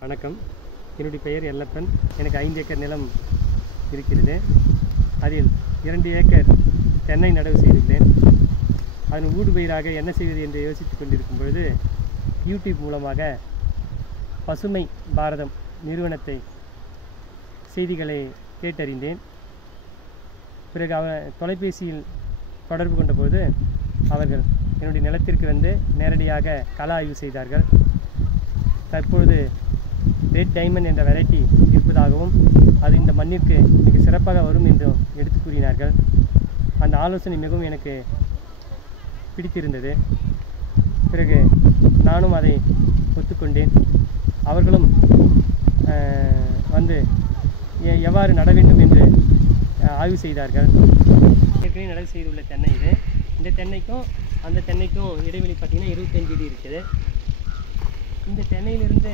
வணக்கம். என்னுடைய பெயர் எல்லப்பன். எனக்கு 5 ஏக்கர் நிலம் இருக்கிறது. அதில் 2 ஏக்கர் தென்னை நடவு செய்துள்ளேன். அதன் ஊடுபயிராக என்ன செய்வது என்று யோசித்துக் கொண்டிருக்கும் பொழுது யூடியூப் மூலமாக பசுமை பாரதம் நிறுவனத்தை செய்திகளை கேட்டறிந்தேன். பிறகு தொலைபேசியில் தொடர்பு கொண்டபோது அவர்கள் என்னுடைய நிலத்திற்கு வந்து நேரடியாக கள ஆய்வு செய்தார்கள். தற்பொழுது ரெட் டைமண்ட் என்ற வெரைட்டி இருப்பதாகவும் அது இந்த மண்ணிற்கு மிக சிறப்பாக வரும் என்றும் எடுத்து கூறினார்கள். அந்த ஆலோசனை மிகவும் எனக்கு பிடித்திருந்தது. பிறகு நானும் அதை ஒத்துக்கொண்டேன். அவர்களும் வந்து எவ்வாறு நட வேண்டும் என்று ஆய்வு செய்தார்கள். ஏற்கனவே நடவு செய்துள்ள தென்னை இது. இந்த தென்னைக்கும் அந்த தென்னைக்கும் இடைவெளி பார்த்திங்கன்னா 25 அடி இருக்குது. இந்த தென்னையிலிருந்து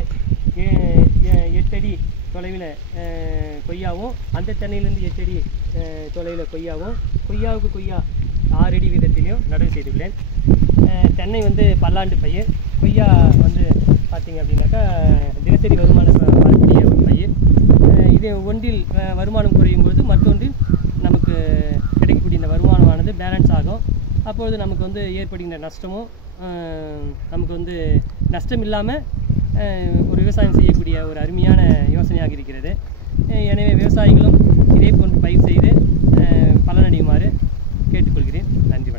8 அடி தொலைவில் கொய்யாவும், அந்த தென்னையிலிருந்து 8 அடி தொலைவில் கொய்யாவுக்கு கொய்யா 6 அடி வீதத்திலையும் நடவு செய்துள்ளேன். தென்னை வந்து பல்லாண்டு பயிர். கொய்யா வந்து பார்த்திங்க அப்படின்னாக்கா தினசரி வருமானம் வரக்கூடிய ஒரு பயிர். இது ஒன்றில் வருமானம் குறையும் பொழுது மற்றொன்றில் நமக்கு கிடைக்கக்கூடிய இந்த வருமானமானது பேலன்ஸ் ஆகும். அப்பொழுது நமக்கு வந்து ஏற்படுகின்ற நஷ்டமும் நமக்கு வந்து நஷ்டம் இல்லாமல் ஒரு விவசாயம் செய்யக்கூடிய ஒரு அருமையான யோசனையாக இருக்கிறது. எனவே விவசாயிகளும் இதே போன்று பயிர் செய்து பலனடையுமாறு கேட்டுக்கொள்கிறேன். நன்றி.